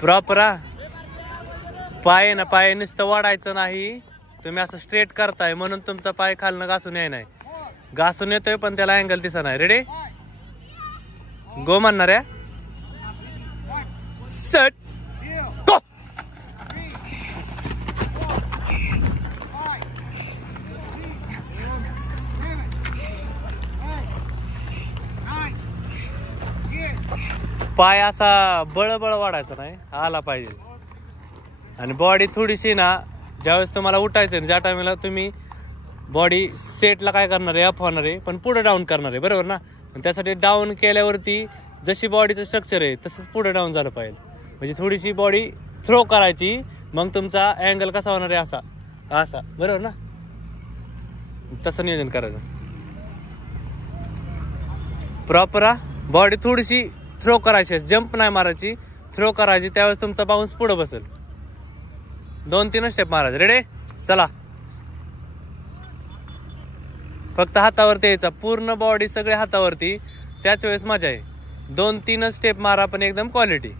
Proper हा. पाय ना पाय नुसतं वाढायचं नाही, तुम्ही असं स्ट्रेट करताय म्हणून तुमचा पाय खालनं घासून याय नाही. घासून येतोय पण त्याला अँगल दिसत नाही. रेडी गो म्हणणार आहे. Set go. पाय असा बळबळ वाढायचा नाही, आला पाहिजे. आणि बॉडी थोडीशी ना, ज्यावेळेस तुम्हाला उठायचं आहे ज्या टायमाला तुम्ही बॉडी सेटला काय करणार आहे, अप होणार आहे पण पुढे डाऊन करणार आहे, बरोबर ना. त्यासाठी डाऊन केल्यावरती जशी बॉडीचं स्ट्रक्चर आहे तसंच पुढे डाऊन झालं पाहिजे. म्हणजे थोडीशी बॉडी थ्रो करायची, मग तुमचा अँगल कसा होणार आहे, असा असा, बरोबर ना. तसं नियोजन करायचं प्रॉपर. बॉडी थोडीशी थ्रो करायची, जंप नाही मारायची, थ्रो करायची. त्यावेळेस तुमचा बाउन्स पुढे बसेल. 2-3 स्टेप मारायचे. रेडी चला. फक्त हातावरती यायचा, पूर्ण बॉडी सगळे हातावरती, त्याच वेळेस मजा आहे. 2-3 स्टेप मारा पण एकदम क्वालिटी.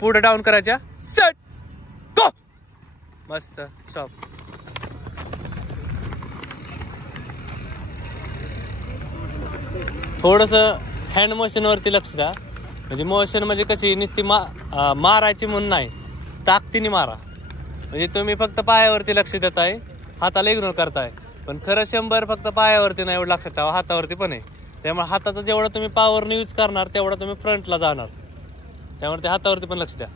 पुढे डाऊन करायच्या. Set go. मस्त स्टॉप. थोडस हँड मोशन वरती लक्ष द्या. म्हणजे मोशन म्हणजे कशी नुसती मारायची म्हणून नाही, ताकदीने मारा. म्हणजे तुम्ही फक्त पायावरती लक्ष देताय, हाताला इग्नोर करताय. पण खरं 100 फक्त पायावरती नाही, एवढं लक्षात ठेवा, हातावरती पण आहे. त्यामुळे हाताचा जेवढा तुम्ही पॉवरने यूज करणार तेवढा तुम्ही फ्रंटला जाणार. त्यामुळे ते हातावरती पण लक्ष द्या.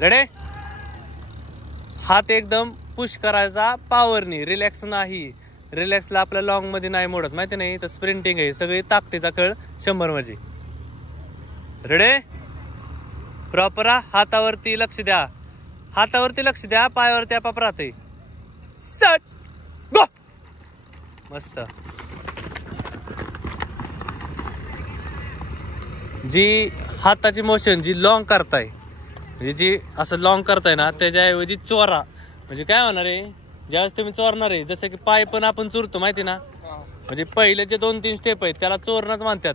रेडी. हात एकदम पुश करायचा पॉवरनी, रिलॅक्स नाही. रिलॅक्सला आपल्या लॉंग मध्ये नाही मोडत, माहिती नाही. तर स्प्रिंटिंग आहे, सगळी ताकदीचा खेळ 100 मध्ये. Ready proper. हातावरती लक्ष द्या, हातावरती लक्ष द्या, पायावरती आपाप राहते. Set go. मस्त. जी हाताची मोशन जी लॉंग करताय, म्हणजे जी असं लॉंग करताय ना, त्याच्याऐवजी चोरा. म्हणजे काय होणार आहे, ज्यावेळेस तुम्ही चोरणार आहे, जसं की पाय पण आपण चोरतो माहिती ना. म्हणजे पहिले जे 2-3 स्टेप आहेत त्याला चोरणंच म्हणतात.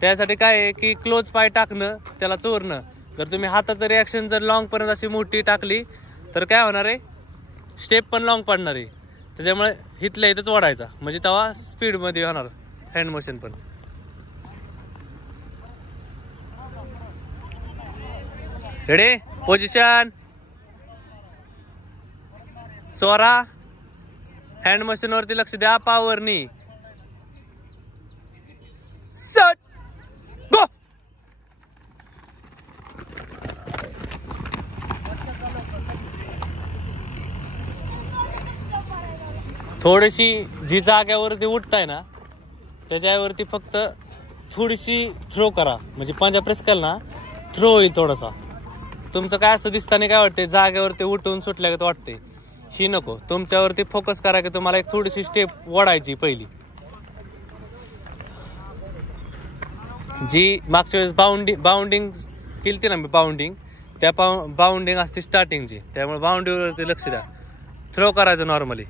त्यासाठी काय आहे की क्लोज पाय टाकणं त्याला चोरणं. जर तुम्ही हाताचं रिॲक्शन जर लॉंग पर्यंत अशी मोठी टाकली तर काय होणार आहे, स्टेप पण लॉंग पडणार आहे. त्याच्यामुळे इथल्या इथंच वाढायचा, म्हणजे तेव्हा स्पीडमध्ये होणार हँड मोशन पण. Ready position. चोरा. हँड मोशन वरती लक्ष द्या, पॉवरनी. Set go. थोडीशी जी जाग्यावरती उठताय ना त्याच्यावरती फक्त थोडीशी थ्रो करा. म्हणजे पंजा प्रेस केला ना, थ्रो होईल थोडासा. तुमचं काय असं दिसताना काय वाटते, जागेवरती उठून सुटल्यागत वाटते, ही नको. तुमच्यावरती फोकस करा की तुम्हाला एक थोडीशी स्टेप वाढायची पहिली. जी मागच्या वेळेस बाउंडिंग केली ना मी, बाउंडिंग, त्या बाउंडिंग असते स्टार्टिंगची. त्यामुळे बाउंडिंगवरती लक्ष द्या. थ्रो करायचं नॉर्मली.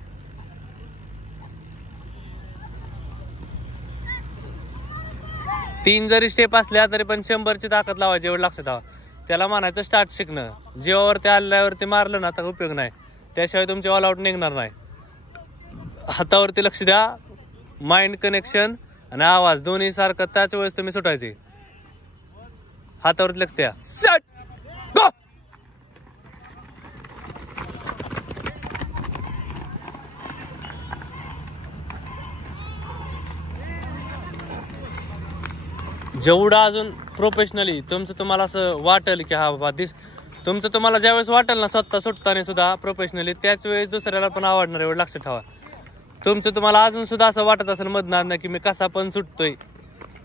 तीन जरी स्टेप असल्या तरी पण 100ची ताकद लावायची, एवढं लक्षात ठेवा. त्याला म्हणायचं स्टार्ट शिकणं. जीवावरती आल्यावरती मारलं ना तर उपयोग नाही, त्याशिवाय तुमचे ऑल आउट निघणार नाही. हातावरती लक्ष द्या, माइंड कनेक्शन आणि आवाज दोन्ही सारखं त्याच वेळेस तुम्ही सुटायचे. हातावरती लक्ष द्या. Set go. जेवढं अजून प्रोफेशनली तुमचं तुम्हाला असं वाटेल की हा बाबा तुमचं तुम्हाला ज्यावेळेस वाटेल ना स्वतः सुटताना सुद्धा प्रोफेशनली, त्याच वेळेस दुसऱ्याला पण आवडणार, एवढं लक्षात ठेवा. तुमचं तुम्हाला अजून सुद्धा असं वाटत असेल मधणार ना की मी कसा पण सुटतोय,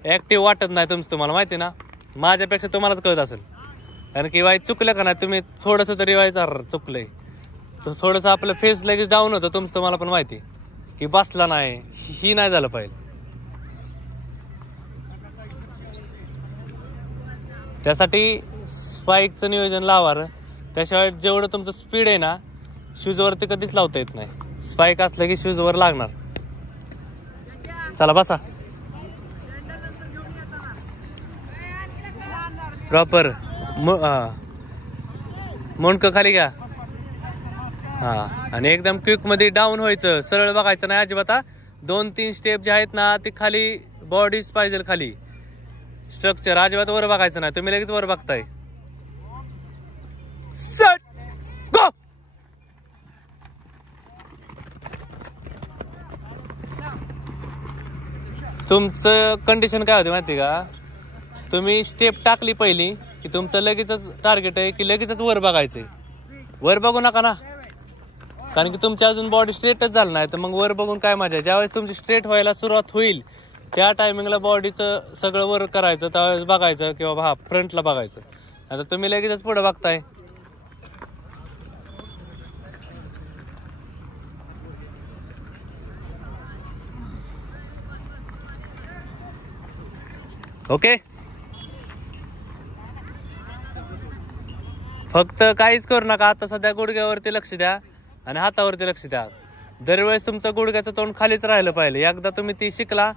ऍक्टिव्ह वाटत नाही तुमचं तुम्हाला, माहिती ना. माझ्यापेक्षा तुम्हालाच कळत असेल. कारण की वाईट चुकलं का नाही तुम्ही, थोडंसं तरी व्हायचं चुकलंय, थोडंसं आपलं फेस लगेच डाऊन होतं. तुमचं तुम्हाला पण माहिती की बसला नाही, ही नाही झालं पाहिजे. त्यासाठी स्पाईकचं नियोजन लावा. त्याशिवाय जेवढं तुमचं स्पीड आहे ना, शूजवरती कधीच लावता येत नाही. स्पाईक असलं की शूजवर लागणार. चला बसा. प्रॉपर मुंडकं खाली घ्या. हा, आणि एकदम क्विक मध्ये डाऊन व्हायचं, सरळ बघायचं नाही अजिबात. 2-3 स्टेप जे आहेत ना ते खाली बॉडीच पाहिजे, खाली स्ट्रक्चर, अजिबात वर बघायचं नाही. तुम्ही लगेच वर बघताय. Set go. तुमचं कंडिशन काय होते माहिती का, तुम्ही स्टेप टाकली पहिली की तुमचं लगेचच टार्गेट आहे की लगेचच वर बघायचंय. वर बघू नका ना, कारण की तुमची अजून बॉडी स्ट्रेटच झालं नाही, तर मग वर बघून काय मजा. ज्यावेळेस तुमची स्ट्रेट व्हायला सुरुवात होईल त्या टायमिंगला बॉडीचं सगळं वर करायचं, त्यावेळेस बघायचं किंवा हा फ्रंटला बघायचं. आता तुम्ही लगेचच पुढे बघताय. ओके, फक्त काहीच करू नका आता सध्या. गुडघ्यावरती लक्ष द्या आणि हातावरती लक्ष द्या. दरवेळेस तुमचं गुडघ्याचं तोंड खालीच राहिलं पाहिजे. एकदा तुम्ही ती शिकला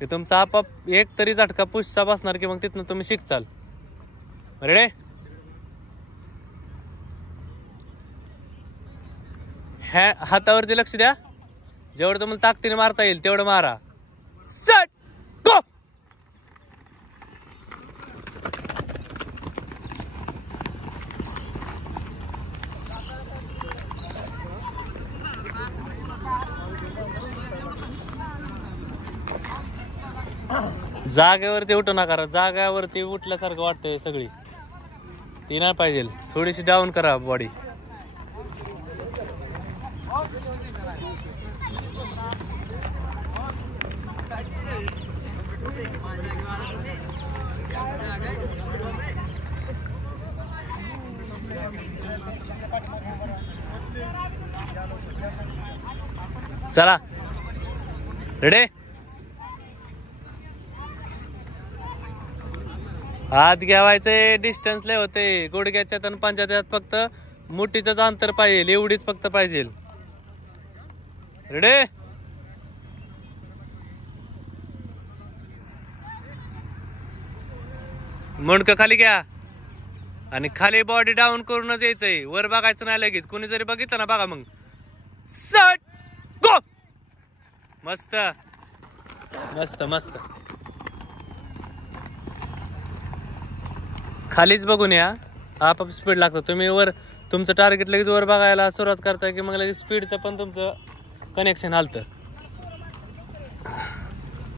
की तुमचा आपाप एक तरी झटका पुशचा बसणार, की मग तिथनं तुम्ही शिकचाल. रेडे, हातावरती लक्ष द्या. जेवढं तुम्हाला ताकदीने मारता येईल तेवढं मारा. Set go. जागेवरती उठू नका. जागेवरती उठल्यासारखं वाटतंय सगळी, ती नाही पाहिजे. थोडीशी डाऊन करा बॉडी. चला रेडे. हात घ्यावायचे, डिस्टन्स लय होते. गुडघ्याच्यात आणि पंजाच्यात फक्त मुठीचंच अंतर पाहिजे, एवढीच फक्त पाहिजे. रेडे, मुंडकं खाली घ्या आणि खाली बॉडी डाऊन करूनच यायचंय. वर बघायचं नाही लगेच. कोणी जरी बघितलं ना बघा मग. Set go. मस्त मस्त मस्त. खालीच बघून या, आपाप स्पीड लागतं. तुम्ही वर तुमचं टार्गेट लगेच वर बघायला सुरुवात करताय की मग लगेच स्पीडचं पण तुमचं कनेक्शन हलतं.